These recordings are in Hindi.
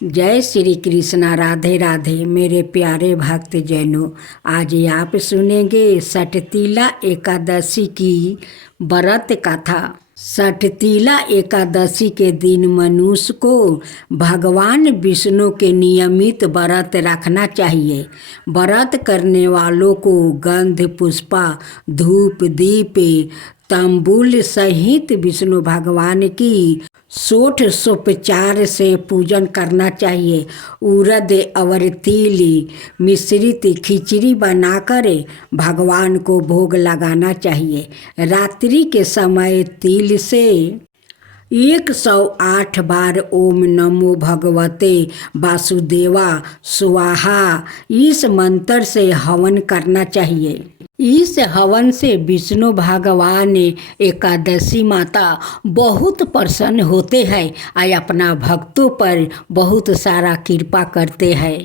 जय श्री कृष्णा। राधे राधे मेरे प्यारे भक्त जैनों। आज आप सुनेंगे सटतीला एकादशी की व्रत कथा। सटतीला एकादशी के दिन मनुष्य को भगवान विष्णु के नियमित व्रत रखना चाहिए। व्रत करने वालों को गंध पुष्पा धूप दीप तंबूल सहित विष्णु भगवान की षोडशोपचार से पूजन करना चाहिए। उड़द और तिल मिश्रित खिचड़ी बनाकर भगवान को भोग लगाना चाहिए। रात्रि के समय तिल से 108 बार ओम नमो भगवते वासुदेवा स्वाहा इस मंत्र से हवन करना चाहिए। इस हवन से विष्णु भगवान एकादशी माता बहुत प्रसन्न होते हैं और अपना भक्तों पर बहुत सारा कृपा करते हैं।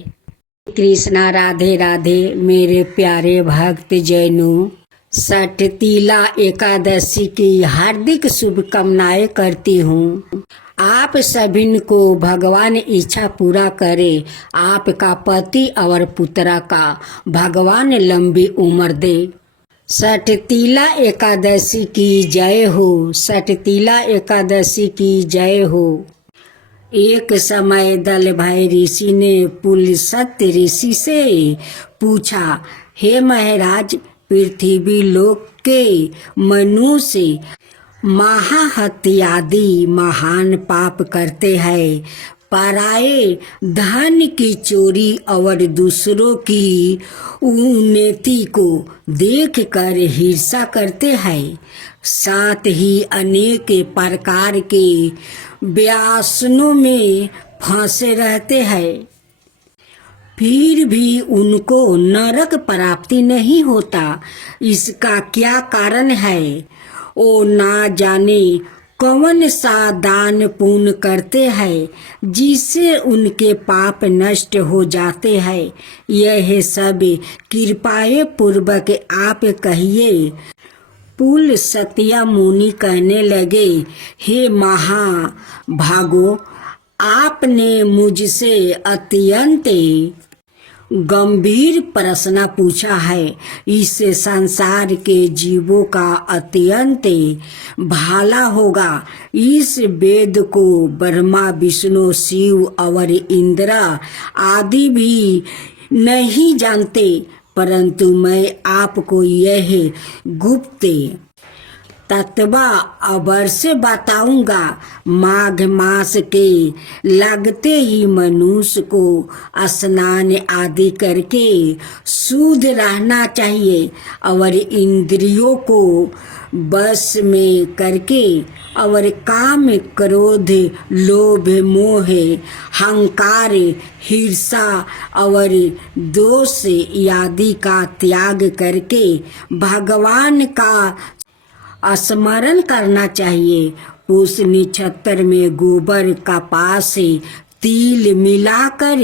कृष्णा। राधे राधे मेरे प्यारे भक्त जैनों। सटतीला एकादशी की हार्दिक शुभकामनाएं करती हूँ। आप सभी को भगवान इच्छा पूरा करे। आपका पति और पुत्रा का भगवान लंबी उम्र दे। सटतीला एकादशी की जय हो। सटतीला एकादशी की जय हो। एक समय दल भाई ऋषि ने पुलस्त्य ऋषि से पूछा, हे महाराज, पृथ्वी लोक के मनुष्य महाहत्यादि महान पाप करते हैं। पराये धन की चोरी और दूसरों की उन्नति को देखकर हिंसा करते हैं। साथ ही अनेक प्रकार के व्यसनों में फंसे रहते हैं। फिर भी उनको नरक प्राप्ति नहीं होता। इसका क्या कारण है? ओ ना जाने कौन सा दान पुण्य करते हैं जिससे उनके पाप नष्ट हो जाते हैं। यह सब कृपाए पूर्वक आप कहिए। पुलस्त्य मुनि कहने लगे, हे महाभागो, आपने मुझसे अत्यंत गंभीर प्रश्न पूछा है। इस संसार के जीवों का अत्यंत भला होगा। इस वेद को ब्रह्मा विष्णु शिव और इंद्र आदि भी नहीं जानते, परंतु मैं आपको यह गुप्त तत्व अवश्य बताऊंगा। माघ मास के लगते ही मनुष्य को स्नान आदि करके शुद्ध रहना चाहिए और इंद्रियों को बस में करके और काम क्रोध लोभ मोह अहंकार हिंसा और दोष आदि का त्याग करके भगवान का स्मरण करना चाहिए। पुष नक्षत्र में गोबर कपास तिल मिलाकर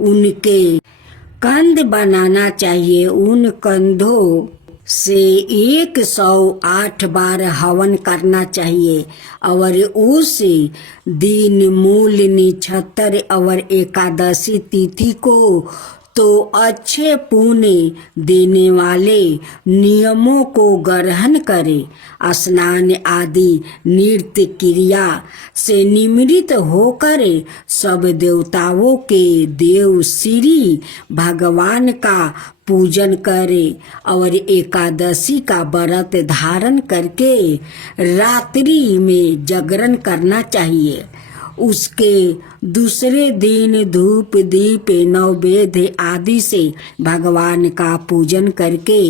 उनके कंद बनाना चाहिए। उन कंदों से 108 बार हवन करना चाहिए और उस दिन मूल नक्षत्र और एकादशी तिथि को तो अच्छे पुण्य देने वाले नियमों को ग्रहण करे। स्नान आदि नृत्य क्रिया से निमृत होकर सब देवताओं के देव श्री भगवान का पूजन करे और एकादशी का व्रत धारण करके रात्रि में जागरण करना चाहिए। उसके दूसरे दिन धूप दीप नैवेद्य आदि से भगवान का पूजन करके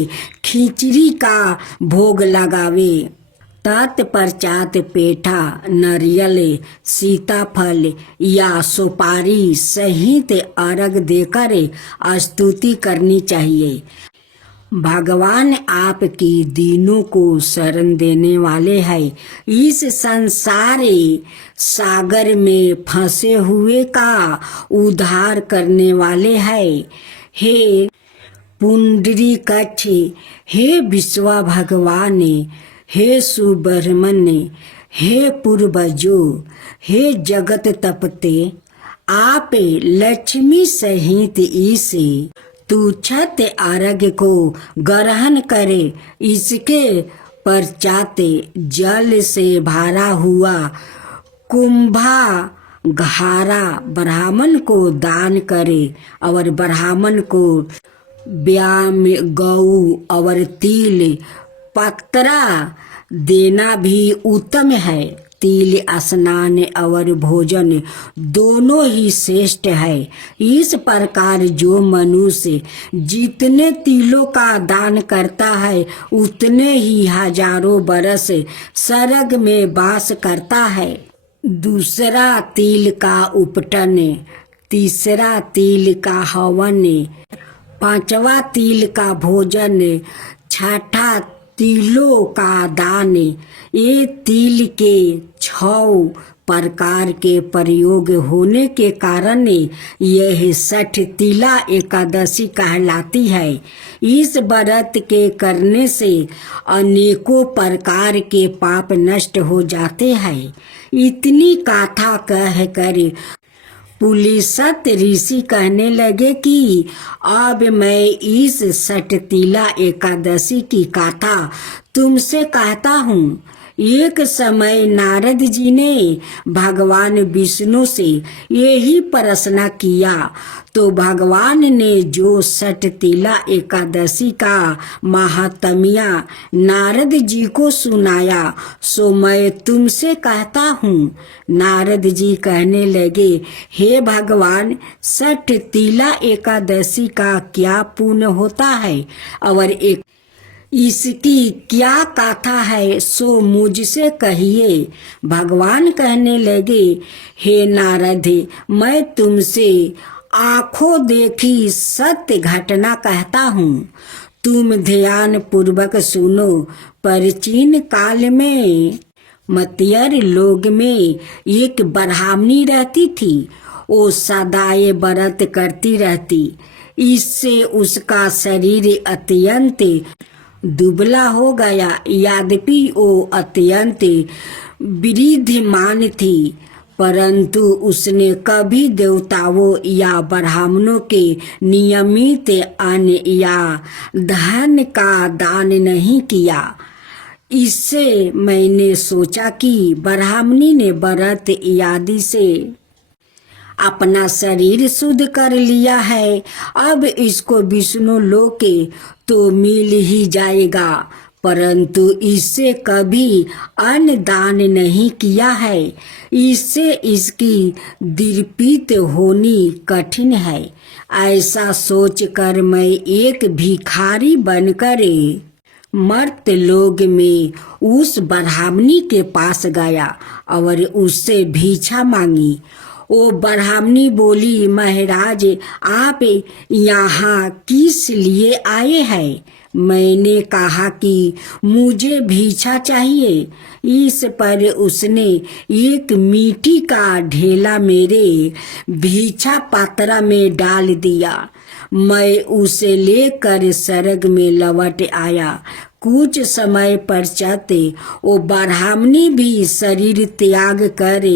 खिचड़ी का भोग लगावे। तत्पश्चात पेठा नारियल सीताफल या सुपारी सहित अर्घ देकर स्तुति करनी चाहिए। भगवान आपकी दीनों को शरण देने वाले हैं। इस संसार सागर में फंसे हुए का उद्धार करने वाले हैं। हे पुंडरीकाक्ष, हे विश्वा भगवान, हे सुब्रह्मण्य, हे पूर्वजो, हे जगत तपते, आप लक्ष्मी सहित इसे तुच्छत अर्घ्य को ग्रहण करे। इसके पश्चात जल से भरा हुआ कुंभा घारा ब्राह्मण को दान करे और ब्राह्मण को व्याम गऊ और तिल पत्रा देना भी उत्तम है। तिल स्नान और भोजन दोनों ही श्रेष्ठ है। इस प्रकार जो मनुष्य जितने तिलों का दान करता है उतने ही हजारों बरस स्वर्ग में वास करता है। दूसरा तिल का उपटन, तीसरा तिल का हवन, पांचवा तिल का भोजन, छठा तिलों का दान। ये तिल के 6 प्रकार के प्रयोग होने के कारण यह 60 तिला एकादशी कहलाती है। इस व्रत के करने से अनेकों प्रकार के पाप नष्ट हो जाते हैं। इतनी गाथा कह कर पुलिसत ऋषि कहने लगे कि अब मैं इस 60 तिला एकादशी की गाथा तुमसे कहता हूँ। एक समय नारद जी ने भगवान विष्णु से यही प्रश्न किया तो भगवान ने जो 60 तिला एकादशी का महात्म्य नारद जी को सुनाया सो मैं तुमसे कहता हूँ। नारद जी कहने लगे, हे भगवान, 60 तिला एकादशी का क्या पुण्य होता है और इसकी क्या कथा है सो मुझसे कहिए। भगवान कहने लगे, हे नारद, मैं तुमसे आंखों देखी सत्य घटना कहता हूँ। तुम ध्यान पूर्वक सुनो। प्राचीन काल में मतियर लोग में एक ब्राह्मणी रहती थी। वो सदाए व्रत करती रहती। इससे उसका शरीर अत्यंत दुबला हो गया। यद्यपि वो अत्यंत वृद्धिमान थी परंतु उसने कभी देवताओं या ब्राह्मणों के नियमित अन्न या धन का दान नहीं किया। इससे मैंने सोचा कि ब्राह्मणी ने व्रत आदि से अपना शरीर शुद्ध कर लिया है, अब इसको विष्णु लोक तो मिल ही जाएगा, परंतु इससे कभी अन्न दान नहीं किया है। इससे इसकी दीर्पित होनी कठिन है। ऐसा सोचकर मैं एक भिखारी बनकर मर्त लोग में उस ब्राह्मणी के पास गया और उससे भिक्षा मांगी। वो ब्राह्मणी बोली, महाराज, आप यहाँ किस लिए आए हैं? मैंने कहा कि मुझे भिक्षा चाहिए। इस पर उसने एक मिट्टी का ढेला मेरे भिक्षा पात्र में डाल दिया। मैं उसे लेकर स्वर्ग में लौट आया। कुछ समय पश्चात वो ब्राह्मणी भी शरीर त्याग कर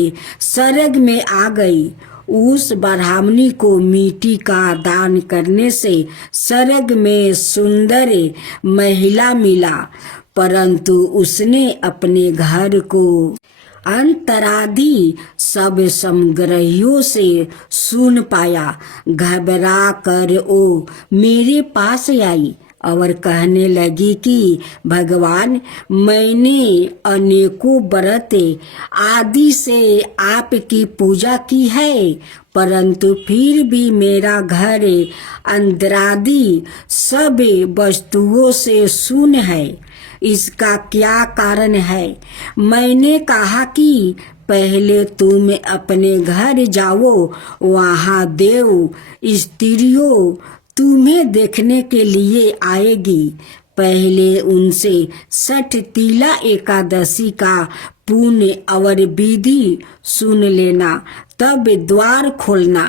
स्वर्ग में आ गई। उस ब्राह्मणी को मिट्टी का दान करने से स्वर्ग में सुंदर महिला मिला, परंतु उसने अपने घर को अंतरादि सब समग्रहियों से सुन पाया। घबरा कर वो मेरे पास आई और कहने लगी कि भगवान, मैंने अनेकों व्रत आदि से आपकी पूजा की है, परंतु फिर भी मेरा घर अंतरादि सब वस्तुओं से शून्य है। इसका क्या कारण है? मैंने कहा कि पहले तुम अपने घर जाओ, वहाँ देव स्त्रियों तुम्हें देखने के लिए आएगी। पहले उनसे 60 तिला एकादशी का पुण्य और विधि सुन लेना, तब द्वार खोलना।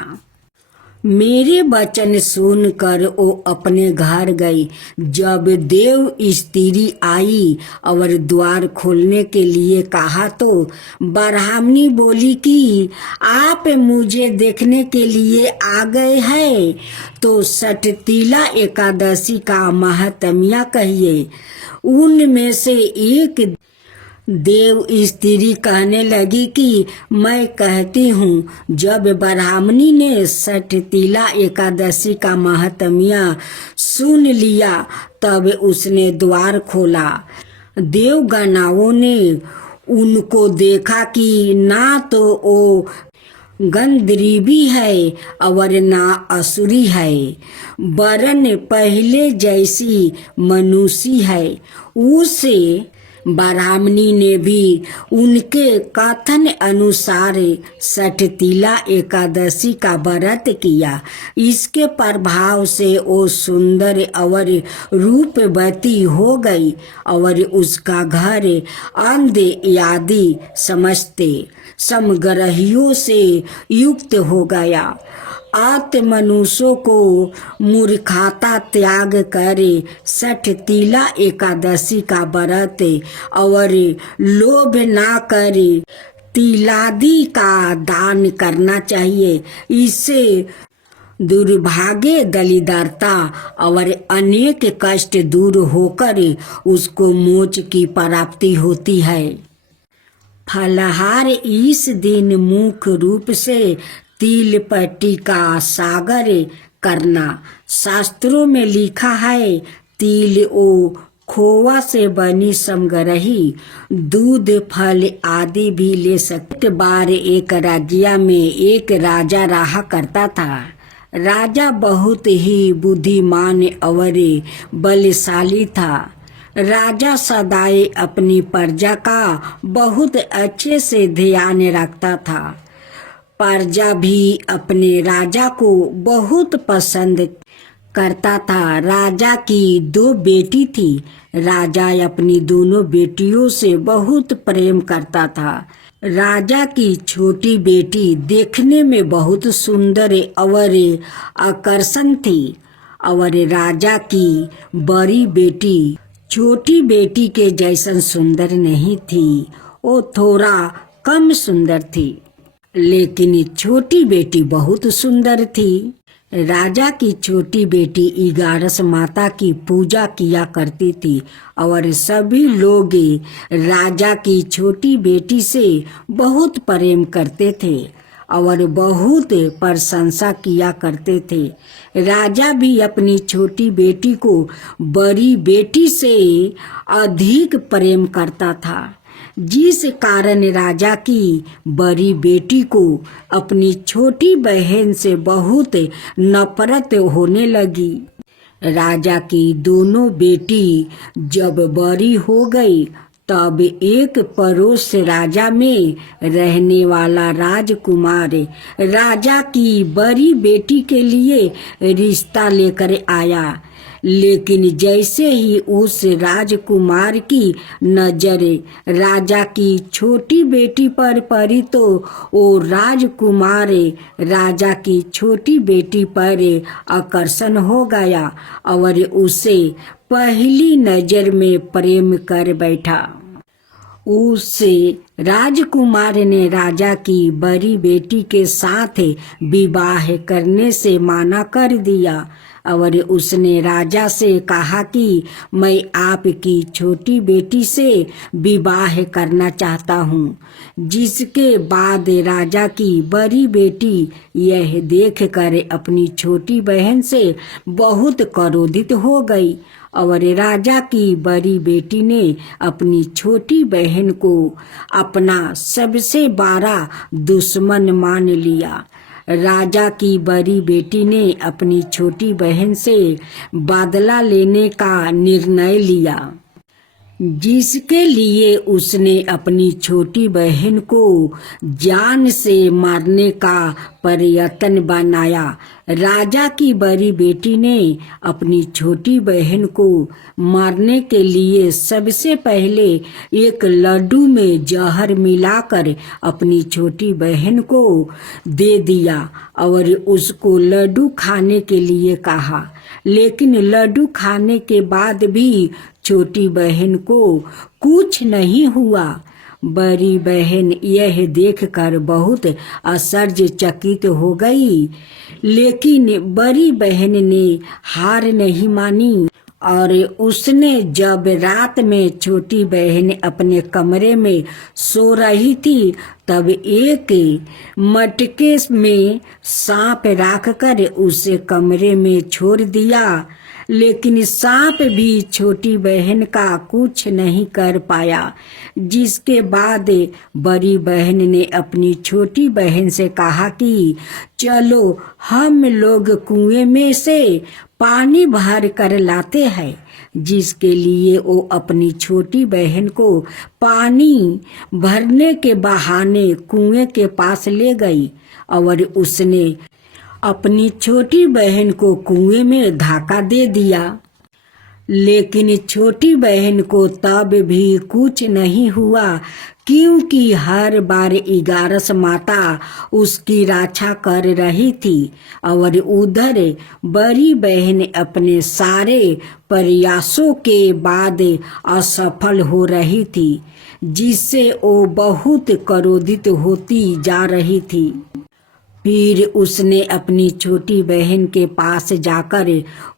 मेरे वचन सुनकर वो अपने घर गई। जब देव स्त्री आई और द्वार खोलने के लिए कहा तो ब्राह्मणी बोली कि आप मुझे देखने के लिए आ गए हैं तो षटतिला एकादशी का महात्म्य कहिए। उनमें से एक देव स्त्री कहने लगी कि मैं कहती हूँ। जब ब्राह्मणी ने षटतिला एकादशी का महात्म्य सुन लिया तब उसने द्वार खोला। देवगणाओं ने उनको देखा कि ना तो वो गंधर्वी है और ना असुरी है, वरन पहले जैसी मनुष्य है। उसे ब्राह्मणी ने भी उनके कथन अनुसार षटतिला एकादशी का व्रत किया। इसके प्रभाव से वो सुंदर और रूपवती हो गई और उसका घर अंध आदि समझते समग्रहियों से युक्त हो गया। आत्मनुष्यों को मूर्खता त्याग करे षटतिला एकादशी का व्रत और लोभ ना करे तिलादि का दान करना चाहिए। इससे दुर्भाग्य दलिद्रता और अनेक कष्ट दूर होकर उसको मोक्ष की प्राप्ति होती है। फलाहार इस दिन मुख्य रूप से तिल पट्टी का सागर करना। शास्त्रों में लिखा है तिल ओ खोवा से बनी समग्रही दूध फल आदि भी ले सकते। बार एक राज्य में एक राजा रहा करता था। राजा बहुत ही बुद्धिमान और बलशाली था। राजा सदाई अपनी प्रजा का बहुत अच्छे से ध्यान रखता था। प्रजा भी अपने राजा को बहुत पसंद करता था। राजा की 2 बेटी थी। राजा अपनी दोनों बेटियों से बहुत प्रेम करता था। राजा की छोटी बेटी देखने में बहुत सुंदर और आकर्षण थी और राजा की बड़ी बेटी छोटी बेटी के जैसन सुंदर नहीं थी। वो थोड़ा कम सुंदर थी, लेकिन छोटी बेटी बहुत सुंदर थी। राजा की छोटी बेटी 11 माता की पूजा किया करती थी और सभी लोग राजा की छोटी बेटी से बहुत प्रेम करते थे और बहुत प्रशंसा किया करते थे। राजा भी अपनी छोटी बेटी को बड़ी बेटी से अधिक प्रेम करता था, जिस कारण राजा की बड़ी बेटी को अपनी छोटी बहन से बहुत नफरत होने लगी। राजा की दोनों बेटी जब बड़ी हो गई तब एक पड़ोस राजा में रहने वाला राजकुमार राजा की बड़ी बेटी के लिए रिश्ता लेकर आया। लेकिन जैसे ही उस राजकुमार की नजर राजा की छोटी बेटी पर पड़ी तो वो राजकुमार राजा की छोटी बेटी पर आकर्षण हो गया और उसे पहली नजर में प्रेम कर बैठा। उस राजकुमार ने राजा की बड़ी बेटी के साथ विवाह करने से मना कर दिया और उसने राजा से कहा कि मैं आपकी छोटी बेटी से विवाह करना चाहता हूँ। जिसके बाद राजा की बड़ी बेटी यह देखकर अपनी छोटी बहन से बहुत क्रोधित हो गई और राजा की बड़ी बेटी ने अपनी छोटी बहन को अपना सबसे बड़ा दुश्मन मान लिया। राजा की बड़ी बेटी ने अपनी छोटी बहन से बदला लेने का निर्णय लिया। जिसके लिए उसने अपनी छोटी बहन को जान से मारने का प्रयत्न बनाया। राजा की बड़ी बेटी ने अपनी छोटी बहन को मारने के लिए सबसे पहले एक लड्डू में जहर मिलाकर अपनी छोटी बहन को दे दिया और उसको लड्डू खाने के लिए कहा। लेकिन लड्डू खाने के बाद भी छोटी बहन को कुछ नहीं हुआ। बड़ी बहन यह देखकर बहुत आश्चर्यचकित हो गई, लेकिन बड़ी बहन ने हार नहीं मानी और उसने जब रात में छोटी बहन अपने कमरे में सो रही थी तब एक मटके में सांप रखकर उसे कमरे में छोड़ दिया। लेकिन सांप भी छोटी बहन का कुछ नहीं कर पाया। जिसके बाद बड़ी बहन ने अपनी छोटी बहन से कहा कि चलो हम लोग कुएं में से पानी भर कर लाते हैं। जिसके लिए वो अपनी छोटी बहन को पानी भरने के बहाने कुएं के पास ले गई और उसने अपनी छोटी बहन को कुएं में धक्का दे दिया। लेकिन छोटी बहन को तब भी कुछ नहीं हुआ, क्योंकि हर बार 11 माता उसकी रक्षा कर रही थी और उधर बड़ी बहन अपने सारे प्रयासों के बाद असफल हो रही थी, जिससे वो बहुत क्रोधित होती जा रही थी। फिर उसने अपनी छोटी बहन के पास जाकर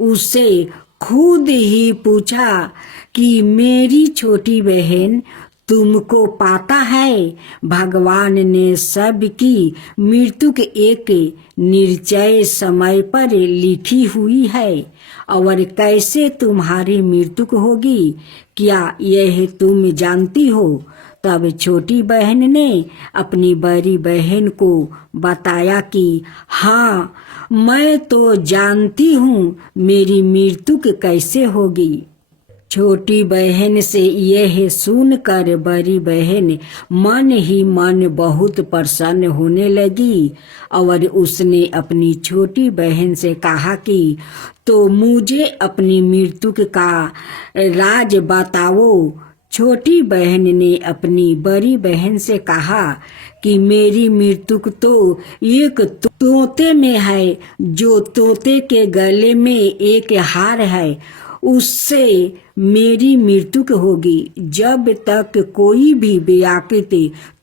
उससे खुद ही पूछा कि मेरी छोटी बहन, तुमको पता है भगवान ने सबकी मृत्यु के एक निश्चय समय पर लिखी हुई है और कैसे तुम्हारी मृत्यु होगी, क्या यह तुम जानती हो? तब छोटी बहन ने अपनी बड़ी बहन को बताया कि हाँ, मैं तो जानती हूँ मेरी मृत्यु कैसे होगी। छोटी बहन से यह सुनकर बड़ी बहन मन ही मन बहुत प्रसन्न होने लगी और उसने अपनी छोटी बहन से कहा कि तो मुझे अपनी मृत्यु का राज बताओ। छोटी बहन ने अपनी बड़ी बहन से कहा कि मेरी मृत्यु तो एक तोते में है, जो तोते के गले में एक हार है, उससे मेरी मृत्यु होगी। जब तक कोई भी बेअक्ल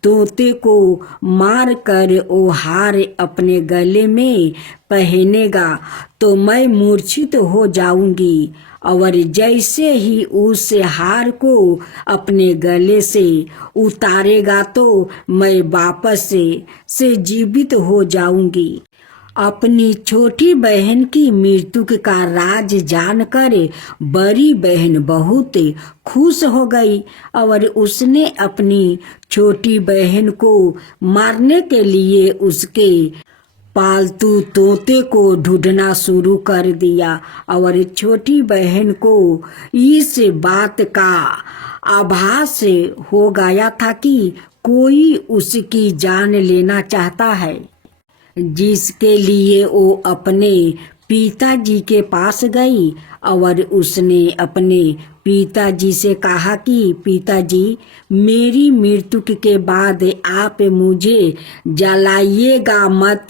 तोते को मार कर वो हार अपने गले में पहनेगा तो मैं मूर्छित हो जाऊंगी, और जैसे ही उस हार को अपने गले से उतारेगा तो मैं वापस से जीवित हो जाऊंगी। अपनी छोटी बहन की मृत्यु का राज जानकर बड़ी बहन बहुत खुश हो गई और उसने अपनी छोटी बहन को मारने के लिए उसके पालतू तोते को ढूंढना शुरू कर दिया और छोटी बहन को इस बात का आभास हो गया था कि कोई उसकी जान लेना चाहता है। जिसके लिए वो अपने पिताजी के पास गई और उसने अपने पिताजी से कहा कि पिताजी, मेरी मृत्यु के बाद आप मुझे जलाइएगा मत,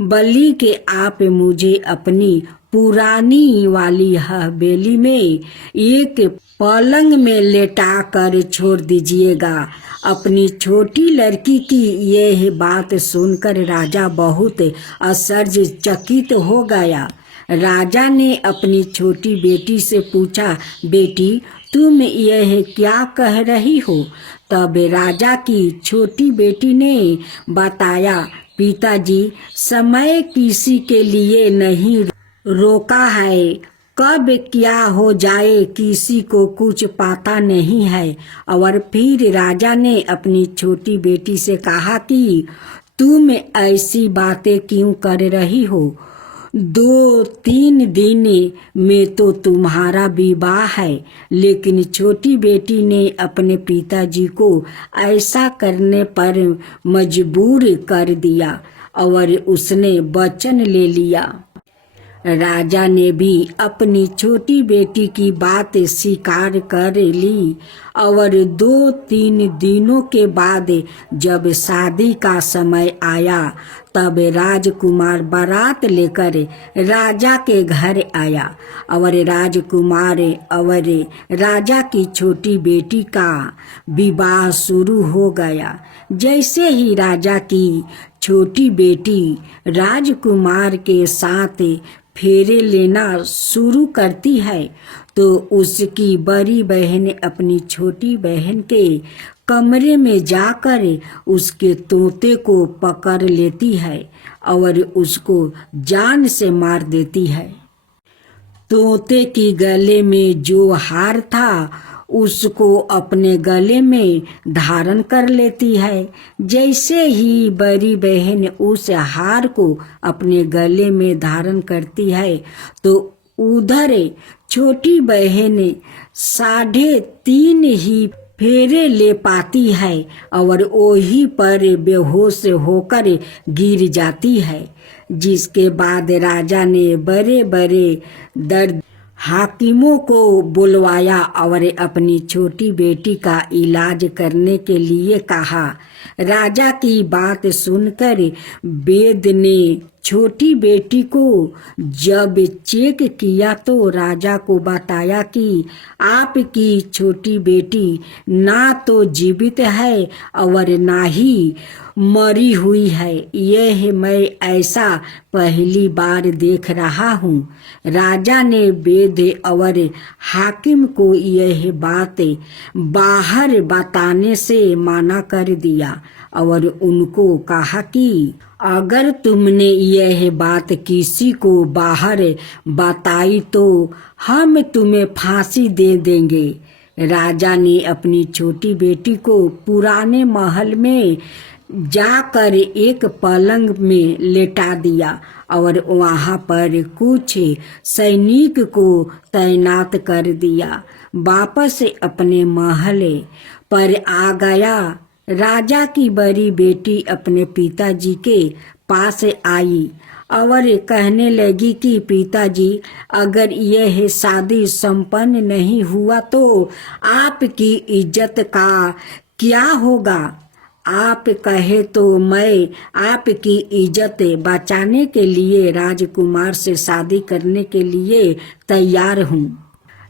बल्कि आप मुझे अपनी पुरानी वाली हवेली में एक पलंग में लेटा कर छोड़ दीजिएगा। अपनी छोटी लड़की की यह बात सुनकर राजा बहुत आश्चर्यचकित हो गया। राजा ने अपनी छोटी बेटी से पूछा, बेटी, तुम यह क्या कह रही हो? तब राजा की छोटी बेटी ने बताया, पिताजी, समय किसी के लिए नहीं रोका है, कब क्या हो जाए किसी को कुछ पता नहीं है। और फिर राजा ने अपनी छोटी बेटी से कहा कि तुम ऐसी बातें क्यों कर रही हो? 2-3 दिन में तो तुम्हारा विवाह है। लेकिन छोटी बेटी ने अपने पिताजी को ऐसा करने पर मजबूर कर दिया और उसने वचन ले लिया। राजा ने भी अपनी छोटी बेटी की बात स्वीकार कर ली और 2-3 दिनों के बाद जब शादी का समय आया तब राजकुमार बारात लेकर राजा के घर आया और राजकुमार और राजा की छोटी बेटी का विवाह शुरू हो गया। जैसे ही राजा की छोटी बेटी राजकुमार के साथ फेरे लेना शुरू करती है तो उसकी बड़ी बहन अपनी छोटी बहन के कमरे में जाकर उसके तोते को पकड़ लेती है और उसको जान से मार देती है। तोते की गले में जो हार था उसको अपने गले में धारण कर लेती है। जैसे ही बड़ी बहन उस हार को अपने गले में धारण करती है तो उधर छोटी बहन 3.5 ही फेरे ले पाती है और वही पर बेहोश होकर गिर जाती है। जिसके बाद राजा ने बड़े बड़े दर्द हाकिमों को बुलवाया और अपनी छोटी बेटी का इलाज करने के लिए कहा। राजा की बात सुनकर वैद्य ने छोटी बेटी को जब चेक किया तो राजा को बताया कि आपकी छोटी बेटी ना तो जीवित है और ना ही मरी हुई है। यह मैं ऐसा पहली बार देख रहा हूँ। राजा ने वैद्य और हाकिम को यह बात बाहर बताने से मना कर दिया और उनको कहा कि अगर तुमने यह बात किसी को बाहर बताई तो हम तुम्हें फांसी दे देंगे। राजा ने अपनी छोटी बेटी को पुराने महल में जाकर एक पलंग में लेटा दिया और वहाँ पर कुछ सैनिक को तैनात कर दिया। वापस अपने महल पर आ गया। राजा की बड़ी बेटी अपने पिताजी के पास आई और कहने लगी कि पिताजी, अगर यह शादी संपन्न नहीं हुआ तो आपकी इज्जत का क्या होगा? आप कहे तो मैं आपकी इज्जत बचाने के लिए राजकुमार से शादी करने के लिए तैयार हूँ।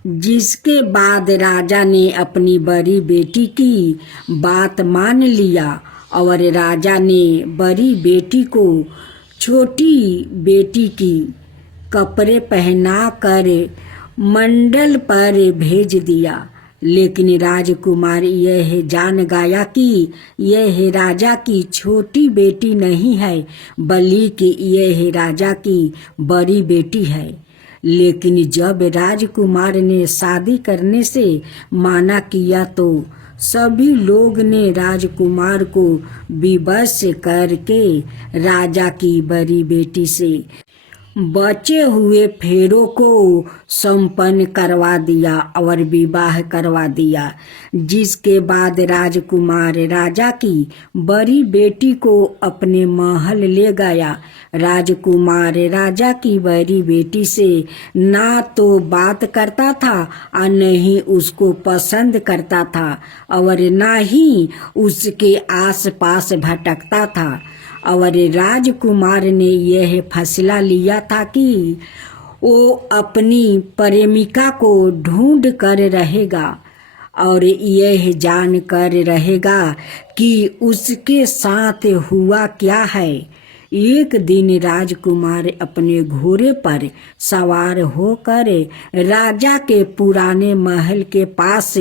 जिसके बाद राजा ने अपनी बड़ी बेटी की बात मान लिया और राजा ने बड़ी बेटी को छोटी बेटी की कपड़े पहना कर मंडल पर भेज दिया। लेकिन राजकुमार यह जान गया कि यह राजा की छोटी बेटी नहीं है बल्कि यह राजा की बड़ी बेटी है। लेकिन जब राजकुमार ने शादी करने से मना किया तो सभी लोग ने राजकुमार को विवश करके राजा की बड़ी बेटी से बचे हुए फेरों को संपन्न करवा दिया और विवाह करवा दिया। जिसके बाद राजकुमार राजा की बड़ी बेटी को अपने महल ले गया। राजकुमार राजा की बड़ी बेटी से ना तो बात करता था और न ही उसको पसंद करता था और ना ही उसके आसपास भटकता था। और राजकुमार ने यह फैसला लिया था कि वो अपनी प्रेमिका को ढूंढ कर रहेगा और यह जान कर रहेगा कि उसके साथ हुआ क्या है। एक दिन राजकुमार अपने घोड़े पर सवार होकर राजा के पुराने महल के पास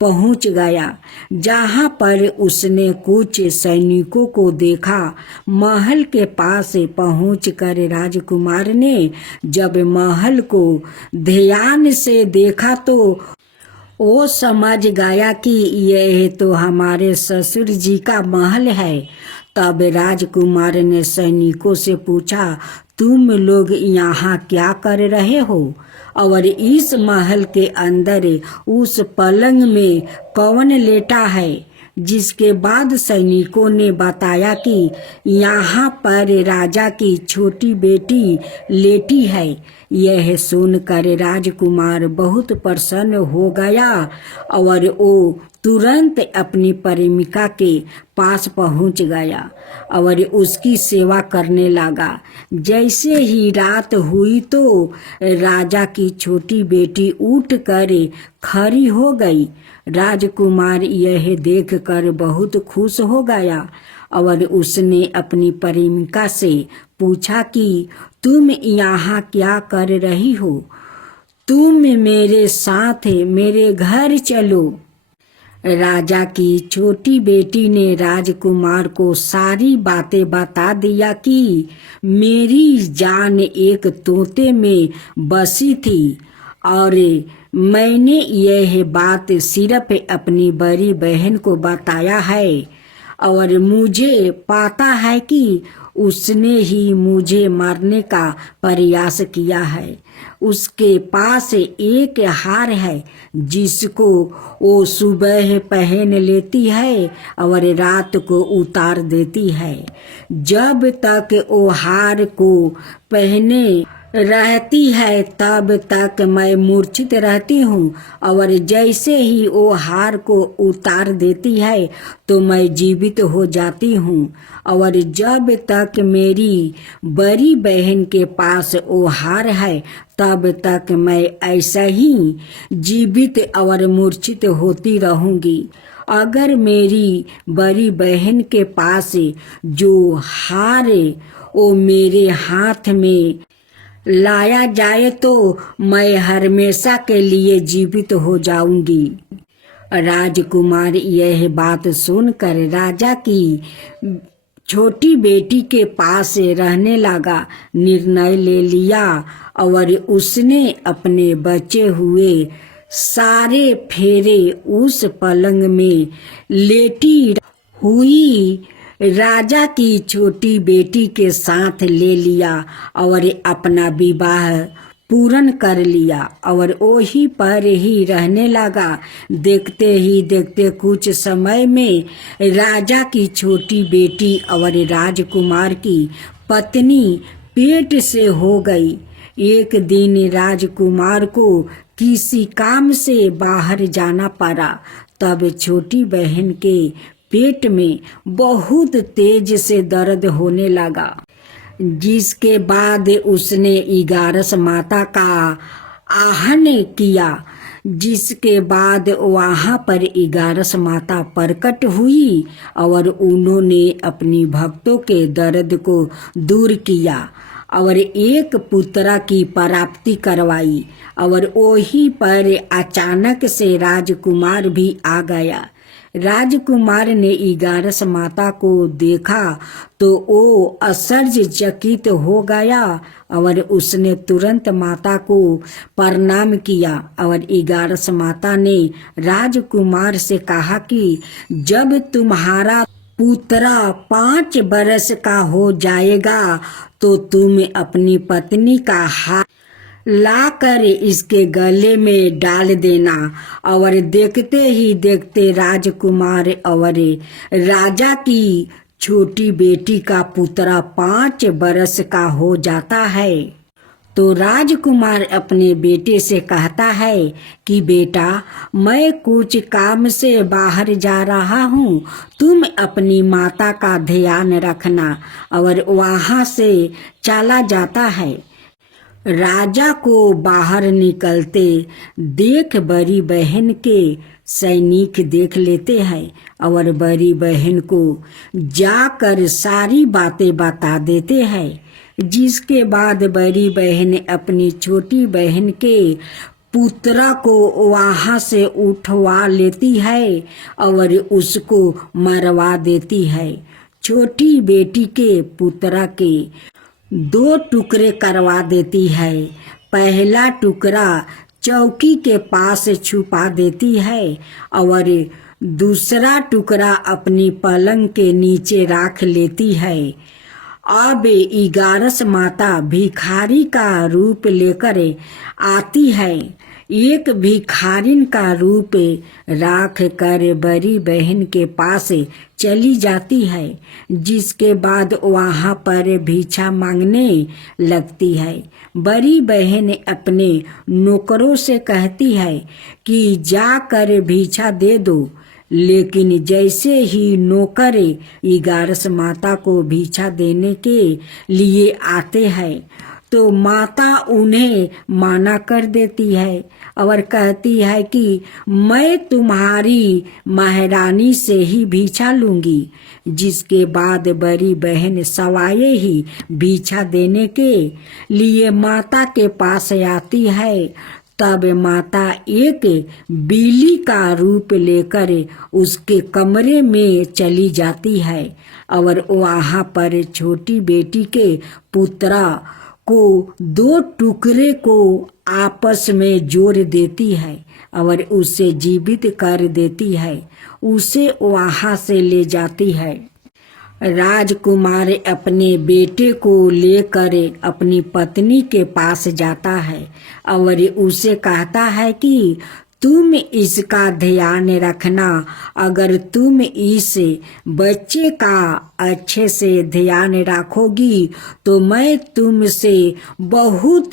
पहुंच गया, जहां पर उसने कुछ सैनिकों को देखा। महल के पास पहुंचकर राजकुमार ने जब महल को ध्यान से देखा तो वो समझ गया कि यह तो हमारे ससुर जी का महल है। तब राजकुमार ने सैनिकों से पूछा, तुम लोग यहाँ क्या कर रहे हो और इस महल के अंदर उस पलंग में कौन लेटा है। जिसके बाद सैनिकों ने बताया कि यहाँ पर राजा की छोटी बेटी लेटी है। यह सुनकर राजकुमार बहुत प्रसन्न हो गया और वो तुरंत अपनी प्रेमिका के पास पहुंच गया और उसकी सेवा करने लगा। जैसे ही रात हुई तो राजा की छोटी बेटी उठकर खड़ी हो गई। राजकुमार यह देखकर बहुत खुश हो गया और उसने अपनी प्रेमिका से पूछा कि तुम यहाँ क्या कर रही हो, तुम मेरे साथ मेरे घर चलो। राजा की छोटी बेटी ने राजकुमार को सारी बातें बता दिया कि मेरी जान एक तोते में बसी थी और मैंने यह बात सिर्फ अपनी बड़ी बहन को बताया है और मुझे पता है कि उसने ही मुझे मारने का प्रयास किया है। उसके पास एक हार है जिसको वो सुबह पहन लेती है और रात को उतार देती है। जब तक वो हार को पहने रहती है तब तक मैं मूर्छित रहती हूँ और जैसे ही वो हार को उतार देती है तो मैं जीवित हो जाती हूँ और जब तक मेरी बड़ी बहन के पास वो हार है तब तक मैं ऐसा ही जीवित और मूर्छित होती रहूँगी। अगर मेरी बड़ी बहन के पास जो हार वो मेरे हाथ में लाया जाए तो मैं हमेशा के लिए जीवित हो जाऊंगी। राजकुमार यह बात सुनकर राजा की छोटी बेटी के पास रहने लगा निर्णय ले लिया और उसने अपने बचे हुए सारे फेरे उस पलंग में लेटी हुई राजा की छोटी बेटी के साथ ले लिया और अपना विवाह पूर्ण कर लिया और वहीं पर ही रहने लगा। देखते ही देखते कुछ समय में राजा की छोटी बेटी और राजकुमार की पत्नी पेट से हो गई। एक दिन राजकुमार को किसी काम से बाहर जाना पड़ा। तब छोटी बहन के पेट में बहुत तेज से दर्द होने लगा, जिसके बाद उसने 11 माता का आहन किया। जिसके बाद वहाँ पर 11 माता प्रकट हुई और उन्होंने अपनी भक्तों के दर्द को दूर किया और एक पुत्रा की प्राप्ति करवाई और वहीं पर अचानक से राजकुमार भी आ गया। राजकुमार ने 11 माता को देखा तो वो आश्चर्यचकित हो गया और उसने तुरंत माता को प्रणाम किया और 11 माता ने राजकुमार से कहा कि जब तुम्हारा पुत्रा 5 बरस का हो जाएगा तो तुम अपनी पत्नी का हाथ लाकर इसके गले में डाल देना। और देखते ही देखते राजकुमार और राजा की छोटी बेटी का पुत्रा 5 बरस का हो जाता है। तो राजकुमार अपने बेटे से कहता है कि बेटा, मैं कुछ काम से बाहर जा रहा हूँ, तुम अपनी माता का ध्यान रखना। और वहाँ से चला जाता है। राजा को बाहर निकलते देख बड़ी बहन के सैनिक देख लेते हैं और बड़ी बहन को जाकर सारी बातें बता देते हैं। जिसके बाद बड़ी बहन अपनी छोटी बहन के पुत्रा को वहाँ से उठवा लेती है और उसको मरवा देती है। छोटी बेटी के पुत्रा के 2 टुकड़े करवा देती है। पहला टुकड़ा चौकी के पास छुपा देती है और दूसरा टुकड़ा अपनी पलंग के नीचे रख लेती है। अब 11 माता भिखारी का रूप लेकर आती है। एक भिखारिन का रूप राख कर बड़ी बहन के पास चली जाती है, जिसके बाद वहाँ पर भिक्षा मांगने लगती है। बड़ी बहन अपने नौकरों से कहती है कि जाकर भिक्षा दे दो, लेकिन जैसे ही नौकर 11 माता को भिक्षा देने के लिए आते हैं तो माता उन्हें माना कर देती है और कहती है कि मैं तुम्हारी महारानी से ही भिक्षा लूंगी। जिसके बाद बड़ी बहन सवाए ही भिक्षा देने के लिए माता के पास आती है। तब माता एक बिल्ली का रूप लेकर उसके कमरे में चली जाती है और वहाँ पर छोटी बेटी के पुत्रा को 2 टुकड़े को आपस में जोड़ देती है और उसे जीवित कर देती है। उसे वहाँ से ले जाती है। राजकुमार अपने बेटे को लेकर अपनी पत्नी के पास जाता है और उसे कहता है कि तुम इसका ध्यान रखना। अगर तुम इस बच्चे का अच्छे से ध्यान रखोगी तो मैं तुमसे बहुत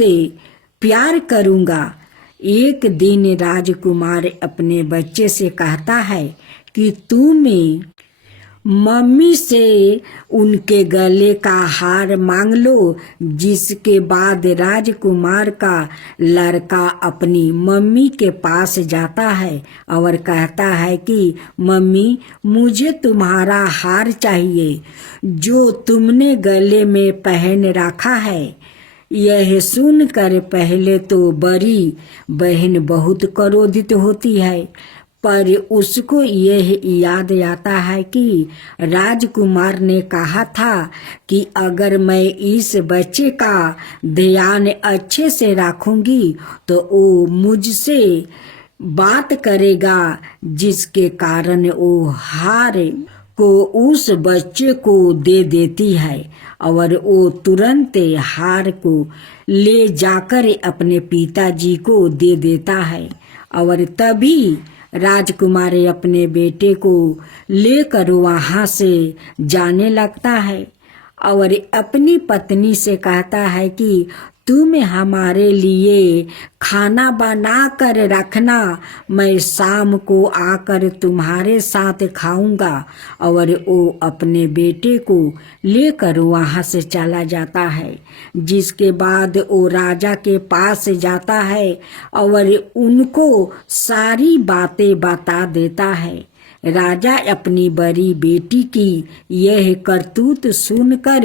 प्यार करूँगा। एक दिन राजकुमार अपने बच्चे से कहता है कि तुम मम्मी से उनके गले का हार मांग लो। जिसके बाद राजकुमार का लड़का अपनी मम्मी के पास जाता है और कहता है कि मम्मी, मुझे तुम्हारा हार चाहिए जो तुमने गले में पहन रखा है। यह सुनकर पहले तो बड़ी बहन बहुत क्रोधित होती है, पर उसको यह याद आता है कि राजकुमार ने कहा था कि अगर मैं इस बच्चे का ध्यान अच्छे से रखूंगी तो वो मुझसे बात करेगा, जिसके कारण वो हार को उस बच्चे को दे देती है और वो तुरंत हार को ले जाकर अपने पिताजी को दे देता है। और तभी राजकुमार अपने बेटे को लेकर वहाँ से जाने लगता है और अपनी पत्नी से कहता है कि तुम हमारे लिए खाना बना कर रखना, मैं शाम को आकर तुम्हारे साथ खाऊंगा। और वो अपने बेटे को लेकर वहाँ से चला जाता है। जिसके बाद वो राजा के पास जाता है और उनको सारी बातें बता देता है। राजा अपनी बड़ी बेटी की यह करतूत सुनकर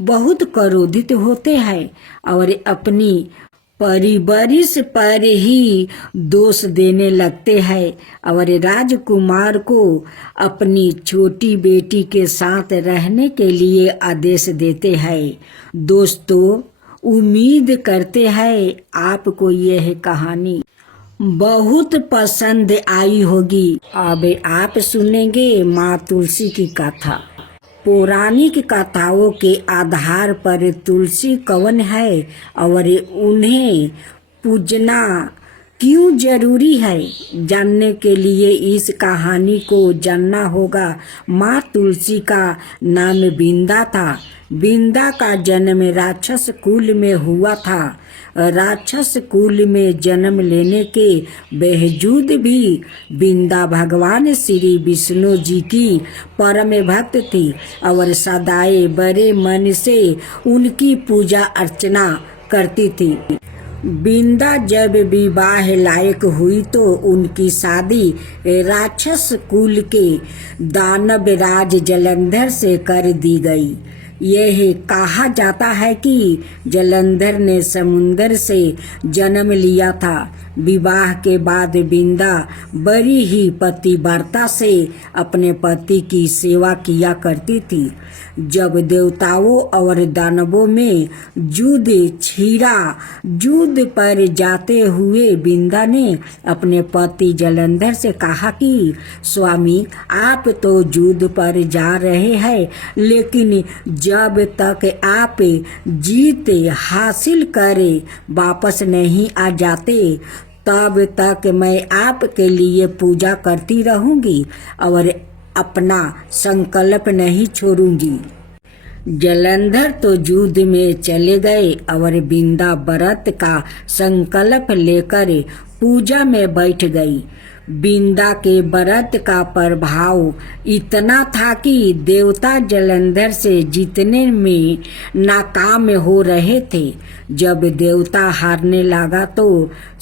बहुत क्रोधित होते हैं और अपनी परिवारिश पर ही दोष देने लगते हैं और राजकुमार को अपनी छोटी बेटी के साथ रहने के लिए आदेश देते हैं। दोस्तों, उम्मीद करते हैं आपको यह कहानी बहुत पसंद आई होगी। अब आप सुनेंगे माँ तुलसी की कथा। पौराणिक कथाओं के आधार पर तुलसी कौन है और उन्हें पूजना क्यों जरूरी है, जानने के लिए इस कहानी को जानना होगा। माँ तुलसी का नाम बिंदा था। बिंदा का जन्म राक्षस कुल में हुआ था। राक्षस कुल में जन्म लेने के बावजूद भी बिंदा भगवान श्री विष्णु जी की परम भक्त थी और सदाए बड़े मन से उनकी पूजा अर्चना करती थी। बिंदा जब विवाह लायक हुई तो उनकी शादी राक्षस कुल के दानव राज जलंधर से कर दी गई। यह कहा जाता है कि जलंधर ने समुंदर से जन्म लिया था। विवाह के बाद बिंदा बड़ी ही पतिव्रता से अपने पति की सेवा किया करती थी। जब देवताओं और दानवों में युद्ध छिड़ा, युद्ध पर जाते हुए बिंदा ने अपने पति जलंधर से कहा कि स्वामी, आप तो युद्ध पर जा रहे हैं, लेकिन जब तक आप जीत हासिल करे वापस नहीं आ जाते तब तक मैं आपके लिए पूजा करती रहूंगी और अपना संकल्प नहीं छोड़ूंगी। जलंधर तो युद्ध में चले गए और बिंदा व्रत का संकल्प लेकर पूजा में बैठ गई। बिंदा के व्रत का प्रभाव इतना था कि देवता जलंधर से जीतने में नाकाम हो रहे थे। जब देवता हारने लगा तो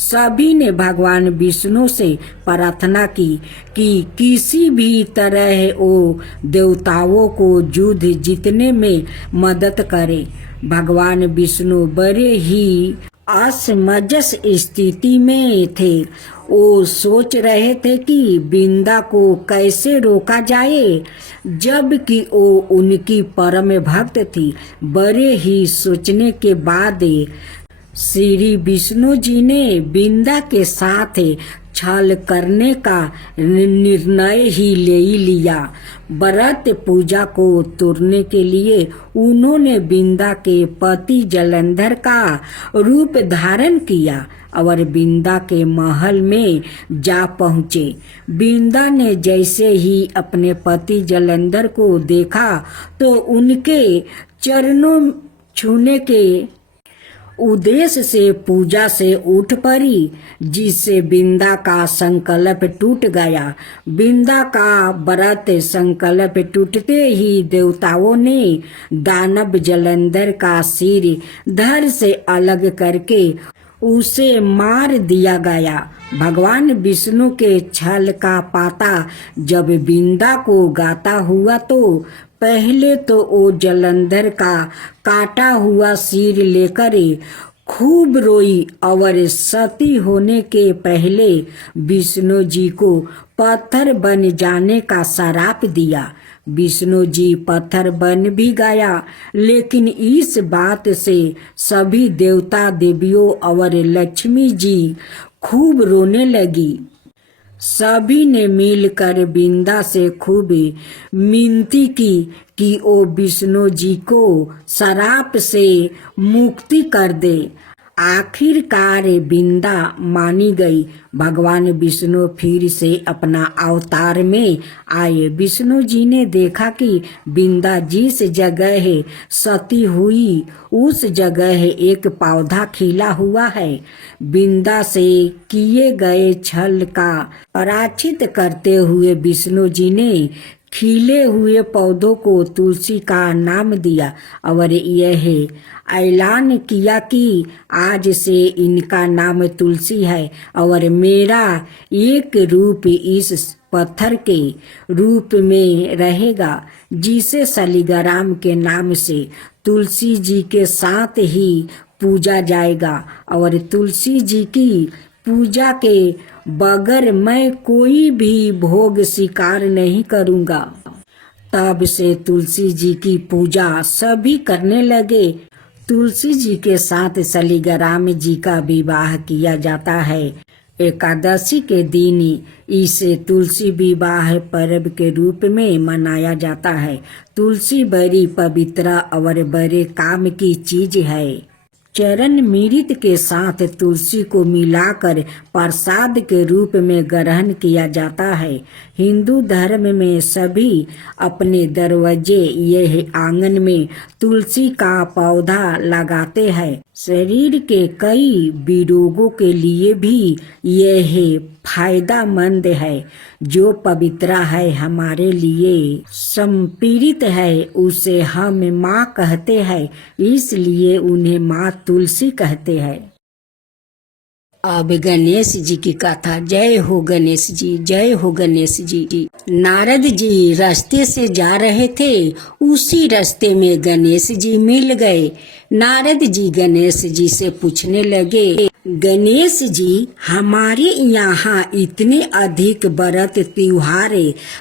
सभी ने भगवान विष्णु से प्रार्थना की कि किसी भी तरह वो देवताओं को युद्ध जीतने में मदद करे। भगवान विष्णु बड़े ही असमंजस स्थिति में थे। वो सोच रहे थे कि बिंदा को कैसे रोका जाए, जबकि वो उनकी परम भक्त थी। बड़े ही सोचने के बाद श्री विष्णु जी ने बिंदा के साथ छल करने का निर्णय ही ले लिया। व्रत पूजा को तोड़ने के लिए उन्होंने बिंदा के पति जलंधर का रूप धारण किया और बिंदा के महल में जा पहुँचे। बिंदा ने जैसे ही अपने पति जलंधर को देखा तो उनके चरणों छूने के उद्देश्य से पूजा से उठ पड़ी, जिससे बिंदा का संकल्प टूट गया। बिंदा का व्रत संकल्प टूटते ही देवताओं ने दानव जलंधर का सिर धड़ से अलग करके उसे मार दिया गया। भगवान विष्णु के छल का पाता जब बिंदा को गाता हुआ तो पहले तो वो जलंधर का काटा हुआ सिर लेकर खूब रोई और सती होने के पहले विष्णु जी को पत्थर बन जाने का श्राप दिया। विष्णु जी पत्थर बन भी गया, लेकिन इस बात से सभी देवता देवियों और लक्ष्मी जी खूब रोने लगी। सभी ने मिलकर बिंदा से खूब मिनती की कि वो विष्णु जी को श्राप से मुक्ति कर दे। आखिरकार बिंदा मानी गई। भगवान विष्णु फिर से अपना अवतार में आए। विष्णु जी ने देखा कि बिंदा जिस जगह सती हुई उस जगह एक पौधा खिला हुआ है। बिंदा से किए गए छल का प्रायश्चित करते हुए विष्णु जी ने खिले हुए पौधों को तुलसी का नाम दिया और यह ऐलान किया कि आज से इनका नाम तुलसी है और मेरा एक रूप इस पत्थर के रूप में रहेगा, जिसे शालिग्राम के नाम से तुलसी जी के साथ ही पूजा जाएगा और तुलसी जी की पूजा के बगैर मैं कोई भी भोग स्वीकार नहीं करूँगा। तब से तुलसी जी की पूजा सभी करने लगे। तुलसी जी के साथ शालिग्राम जी का विवाह किया जाता है। एकादशी के दिन इसे तुलसी विवाह पर्व के रूप में मनाया जाता है। तुलसी बड़ी पवित्र और बड़े काम की चीज है। चरण मृत के साथ तुलसी को मिलाकर प्रसाद के रूप में ग्रहण किया जाता है। हिंदू धर्म में सभी अपने दरवाजे यह आंगन में तुलसी का पौधा लगाते हैं। शरीर के कई विरोगों के लिए भी यह फायदेमंद है। जो पवित्र है, हमारे लिए समर्पित है, उसे हम माँ कहते हैं, इसलिए उन्हें माँ तुलसी कहते हैं। अब गणेश जी की कथा। जय हो गणेश जी, जय हो गणेश जी। नारद जी रास्ते से जा रहे थे। उसी रास्ते में गणेश जी मिल गए। नारद जी गणेश जी से पूछने लगे, गणेश जी, हमारे यहाँ इतने अधिक व्रत त्योहार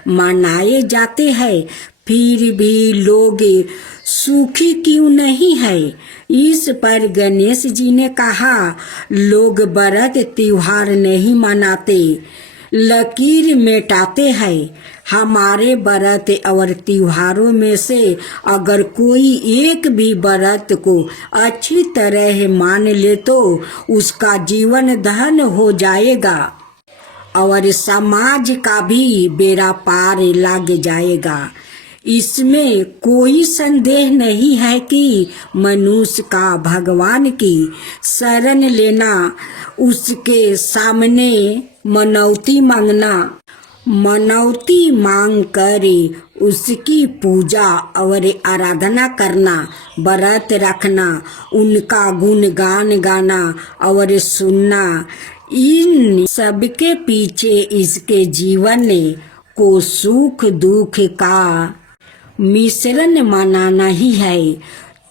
मनाए जाते हैं, फिर भी लोग सुखी क्यों नहीं है? इस पर गणेश जी ने कहा, लोग व्रत त्योहार नहीं मनाते, लकीर मिटाते हैं। हमारे व्रत और त्योहारों में से अगर कोई एक भी व्रत को अच्छी तरह मान ले तो उसका जीवन धन हो जाएगा और समाज का भी बेड़ा पार लग जाएगा। इसमें कोई संदेह नहीं है कि मनुष्य का भगवान की शरण लेना, उसके सामने मनौती मांगना, मनौती मांग कर उसकी पूजा और आराधना करना, व्रत रखना, उनका गुणगान गाना और सुनना, इन सबके पीछे इसके जीवन को सुख दुख का मिश्रण मनाना ही है।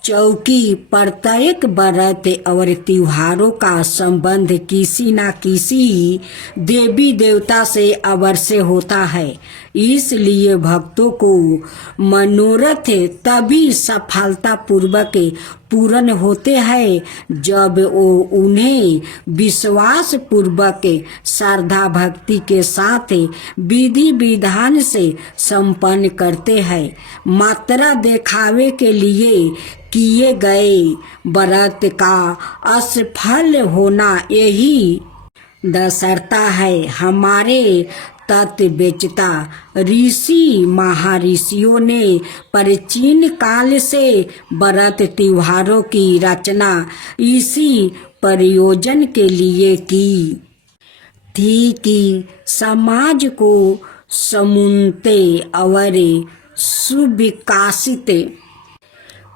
चूँकि प्रत्येक व्रत और त्योहारों का संबंध किसी न किसी देवी देवता से अवश्य होता है, इसलिए भक्तों को मनोरथ तभी सफलता पूर्वक पूर्ण होते हैं जब वो उन्हें विश्वास पूर्वक श्रद्धा भक्ति के साथ विधि विधान से संपन्न करते हैं। मात्रा दिखावे के लिए किए गए व्रत का असफल होना यही दर्शाता है। हमारे तत्ववेत्ता ऋषि महर्षियों ने प्राचीन काल से व्रत त्योहारों की रचना इसी प्रयोजन के लिए की थी कि समाज को समुन्नत और सुविकसित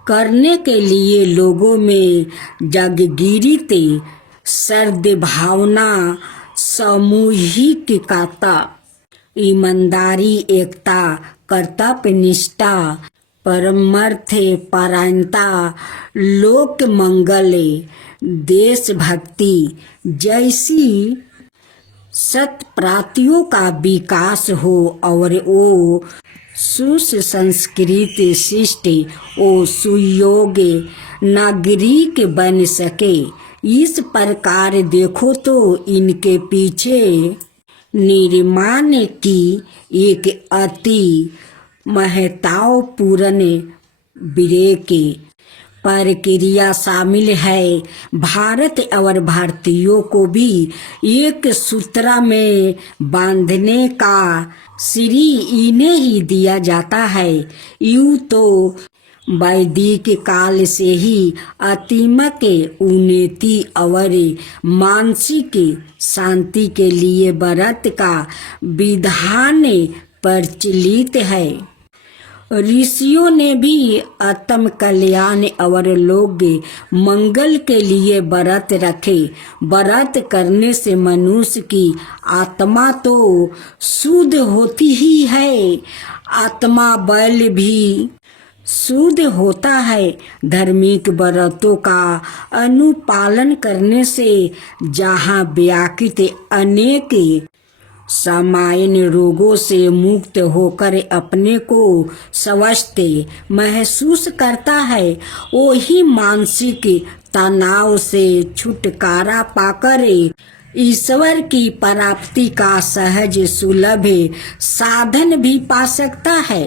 करने के लिए लोगों में जागृत सद्भावना, सामूहिकता, ईमानदारी, एकता, कर्तव्य निष्ठा, परमार्थ परायणता, लोक मंगल, देशभक्ति जैसी सत्प्रातियों का विकास हो और वो सुसंस्कृत शिष्ट और सुयोग्य नागरिक बन सके। इस प्रकार देखो तो इनके पीछे निर्माण की एक अति महत्वपूर्ण विवेक प्रक्रिया शामिल है। भारत और भारतीयों को भी एक सूत्र में बांधने का श्रेय इन्हें ही दिया जाता है। यूँ तो वैदिक काल से ही आत्मिक उन्नति और मानसिक शांति के लिए व्रत का विधान प्रचलित है। ऋषियों ने भी आत्म कल्याण और लोक मंगल के लिए व्रत रखे। व्रत करने से मनुष्य की आत्मा तो शुद्ध होती ही है, आत्मा बल भी शुद्ध होता है। धार्मिक व्रतों का अनुपालन करने से जहाँ व्याकृत अनेक सामान्य रोगों से मुक्त होकर अपने को स्वस्थ महसूस करता है, वही मानसिक तनाव से छुटकारा पाकर ईश्वर की प्राप्ति का सहज सुलभ साधन भी पा सकता है।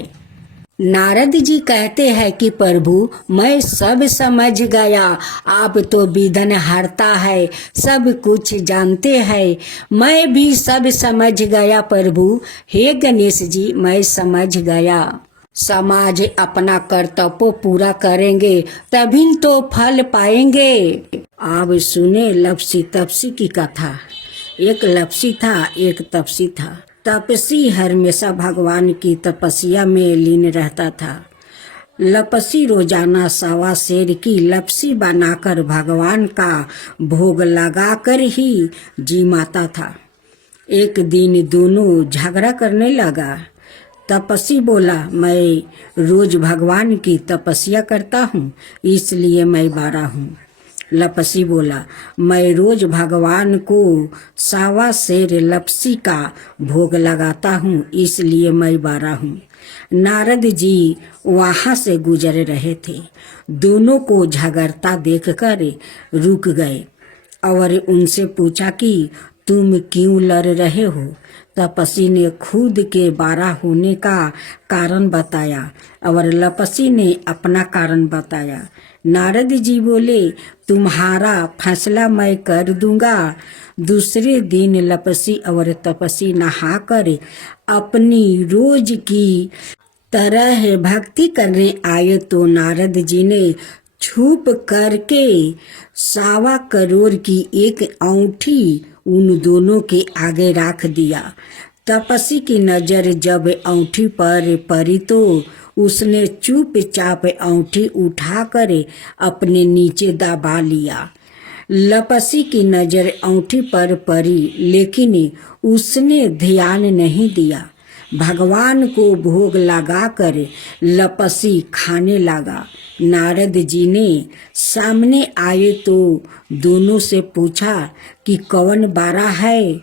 नारद जी कहते हैं कि प्रभु, मैं सब समझ गया, आप तो विघ्न हरता है, सब कुछ जानते हैं, मैं भी सब समझ गया प्रभु। हे गणेश जी, मैं समझ गया। समाज अपना कर्तव्य पूरा करेंगे तभी तो फल पाएंगे। आप सुने लपसी तपसी की कथा। एक लपसी था, एक तपसी था। तपसी हमेशा भगवान की तपस्या में लीन रहता था। लपसी रोजाना 1.25 सेर की लपसी बनाकर भगवान का भोग लगाकर ही जी माता था। एक दिन दोनों झगड़ा करने लगा। तपस्वी बोला, मैं रोज भगवान की तपस्या करता हूँ, इसलिए मैं बारा हूँ। लपसी बोला, मैं रोज भगवान को 1.25 सेर लपसी का भोग लगाता हूँ, इसलिए मैं बारा हूँ। नारद जी वहाँ से गुजर रहे थे। दोनों को झगड़ता देखकर रुक गए और उनसे पूछा कि तुम क्यों लड़ रहे हो। तपस्वी ने खुद के बारा होने का कारण बताया और लपसी ने अपना कारण बताया। नारद जी बोले, तुम्हारा फैसला मैं कर दूंगा। दूसरे दिन लपसी और तपस्वी नहाकर अपनी रोज की तरह भक्ति करने आए तो नारद जी ने छुप करके 1.25 करोड़ की एक औंठी उन दोनों के आगे रख दिया। तपस्वी की नजर जब औंठी पर पड़ी तो उसने चुपचाप औंठी उठाकर अपने नीचे दबा लिया। लपसी की नजर औंठी पर पड़ी, लेकिन उसने ध्यान नहीं दिया। भगवान को भोग लगाकर लपसी खाने लगा। नारद जी ने सामने आए तो दोनों से पूछा कि कौन बारा है।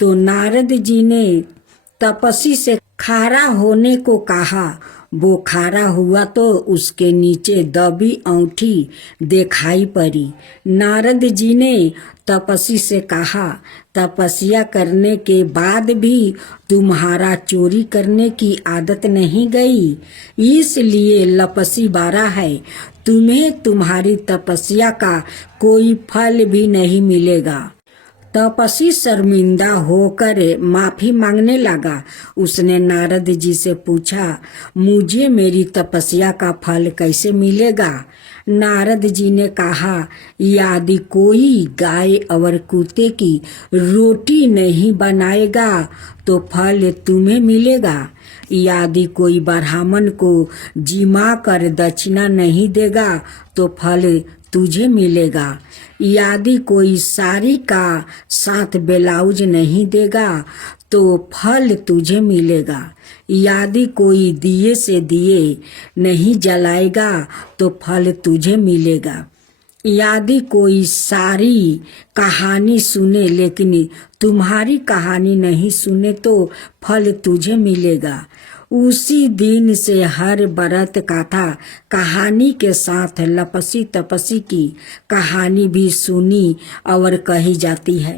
तो नारद जी ने तपस्वी से खारा होने को कहा। वो खारा हुआ तो उसके नीचे दबी औंठी दिखाई पड़ी। नारद जी ने तपस्वी से कहा, तपस्या करने के बाद भी तुम्हारा चोरी करने की आदत नहीं गई, इसलिए लपसी बारा है। तुम्हें तुम्हारी तपस्या का कोई फल भी नहीं मिलेगा। तपस्वी शर्मिंदा होकर माफी मांगने लगा। उसने नारद जी से पूछा, मुझे मेरी तपस्या का फल कैसे मिलेगा। नारद जी ने कहा, यदि कोई गाय और कुत्ते की रोटी नहीं बनाएगा तो फल तुम्हें मिलेगा। यदि कोई ब्राह्मण को जिमा कर दक्षिणा नहीं देगा तो फल तुझे मिलेगा। यदि कोई साड़ी का साथ ब्लाउज नहीं देगा तो फल तुझे मिलेगा। यदि कोई दिए से दिए नहीं जलाएगा तो फल तुझे मिलेगा। यदि कोई सारी कहानी सुने लेकिन तुम्हारी कहानी नहीं सुने तो फल तुझे मिलेगा। उसी दिन से हर व्रत कथा कहानी के साथ लपसी तपस्वी की कहानी भी सुनी और कही जाती है।